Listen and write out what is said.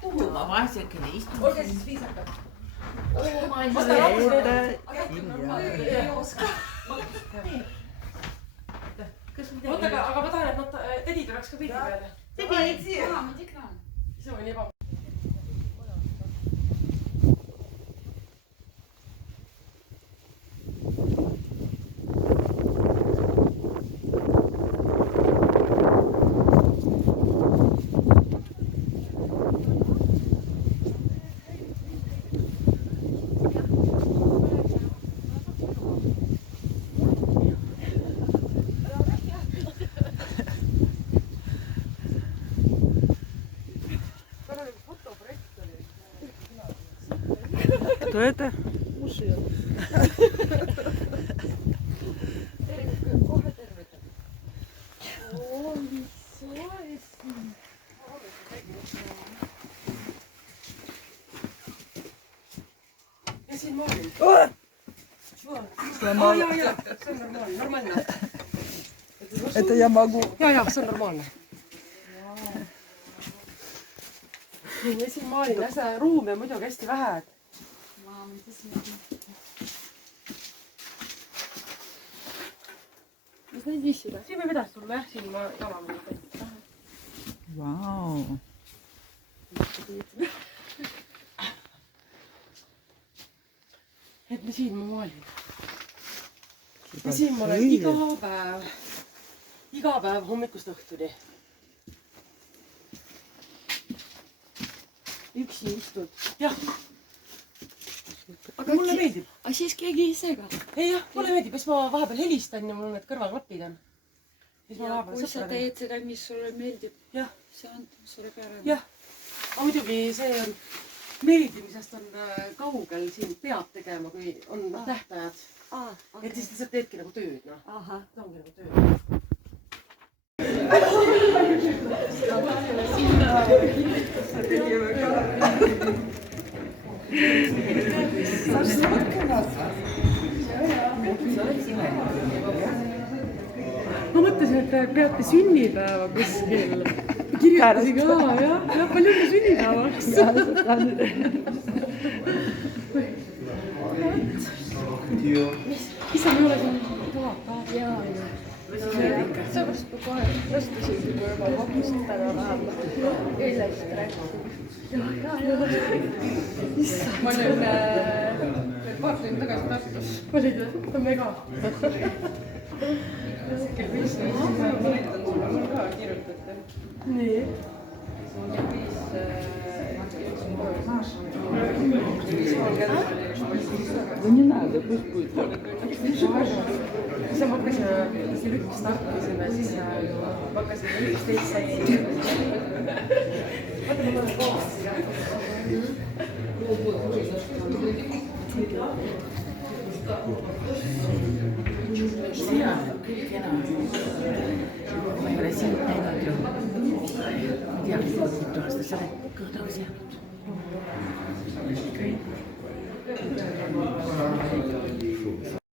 kuhu ma vaesekene istun? Olge siis viisakad. Oota, aga ma tahan, et nad tedi tuleks ka pildi peale. Tedi! See on juba. Кто это? Мужчина. Ja siin maalin. Что мало? See on normaalne. Это я могу. Ja, see on normaalne. Ja siin maalin asja ruumi on muidugi hästi vähe. Mis neid istuda? Siin võib edasi tulla, jah, siin ma jala võin. Вау. Et me siin ma maalin. Ja siin ma olen iga päev hommikust õhtuni. Üksi istud. Jah. Aga mulle meeldib. Aga siis keegi ise ka. Ei jah, mulle meeldib, siis ma vahepeal helistan ja mul need kõrvaklapid on. Ja kui sa teed seda, mis sulle meeldib, see on sulle pärane. Jah, aga muidugi see on meeldimisest on kaugel siin peab tegema, kui on tähtajad. Et siis lihtsalt teedki nagu tööd. Ta ongi nagu tööd. Ma mõtlesin, et te peate sünnipäeva kuskil. Kirjutasin ka, jah, palju õnne sünnipäevaks. Isa, me ei ole siin tuhata. Jaa. Seepärast ma kohe vastasin, kui ma juba hakkasin täna vähemalt eilest rääkida. Ma olin paar tundi tagasi Tartus. Olid või? Ta on mega. Kell 5 üritan sulle mul ka kirjutada. Nii. Да не надо, пусть будет. Siis ma hakkasin lükkis startisime, siis ma hakkasin 11 sai. Vaata, mul on koos. Sina on küll kena. Ma ei ole sind näinud ju. Ma tean, mitu aastat sa oled kõrdaus jäänud.